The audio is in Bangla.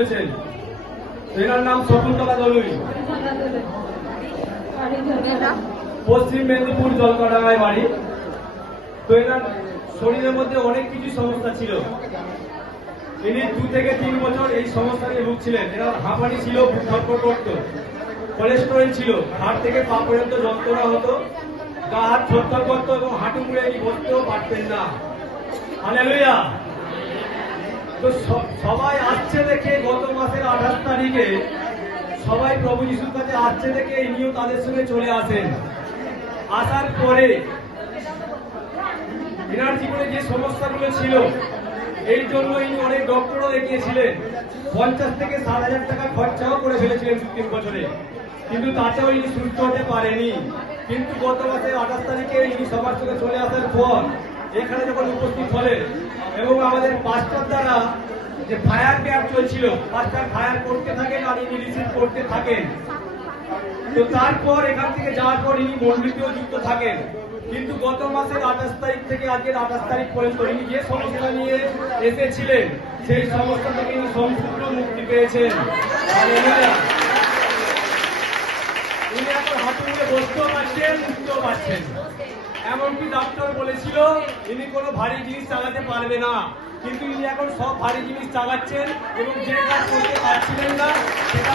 চলেছেন এনার নাম শকুন্তলা দলুই। পশ্চিম মেদিনীপুর জলকাডাঙ্গায় বাড়ি। তো এনার শরীরের মধ্যে অনেক কিছু সমস্যা ছিল। ইনি দু থেকে তিন বছর এই সমস্যা নিয়ে ভুগছিলেন। এনার হাঁপানি ছিল, বুক করতো। কোলেস্টেরল ছিল। হাট থেকে পা পর্যন্ত যন্ত্রণা হতো। গা হাত থরথর করতো এবং হাঁটু মুড়ে বসতেও পারতেন না। হালেলুয়া! তো সবাই আসছে দেখে গত মাসের আঠাশ তারিখে সবাই প্রভু যিশুর কাছে আসছে দেখে ইনিও তাদের সঙ্গে চলে আসেন। আসার পরে এনার জীবনে যে সমস্যাগুলো ছিল এই জন্য ইনি অনেক ডক্টরও দেখিয়েছিলেন। পঞ্চাশ থেকে ষাট হাজার টাকা খরচাও করে ফেলেছিলেন তিন বছরে কিন্তু তাতেও ইনি সুস্থ হতে পারেনি। কিন্তু গত মাসের আঠাশ তারিখে ইনি সবার সঙ্গে চলে আসার পর এখানে যখন উপস্থিত হলেন এবং আমাদের পাঁচটার দ্বারা যে ফায়ার ক্যাম্প চলছিল পাঁচটার ফায়ার করতে থাকেন, আর ইনি রিসিভ করতে থাকেন। তো তারপর এখান থেকে যাওয়ার পর ইনি মন্ডিতেও যুক্ত থাকেন। কিন্তু গত মাসের আঠাশ তারিখ থেকে আজকের আঠাশ তারিখ পর্যন্ত ইনি যে সমস্যা নিয়ে এসেছিলেন, সেই সমস্যা থেকে ইনি সম্পূর্ণ মুক্তি পেয়েছেন। হালেলুয়া। ইনি এখন মুড়ে বসতেও পারছেন, উঠতেও পারছেন। এমনকি ডাক্তার বলেছিল, ইনি কোনো ভারী জিনিস চালাতে পারবে না। কিন্তু ইনি এখন সব ভারী জিনিস চালাচ্ছেন এবং যে কাজ করতে পারছিলেন না, সেটা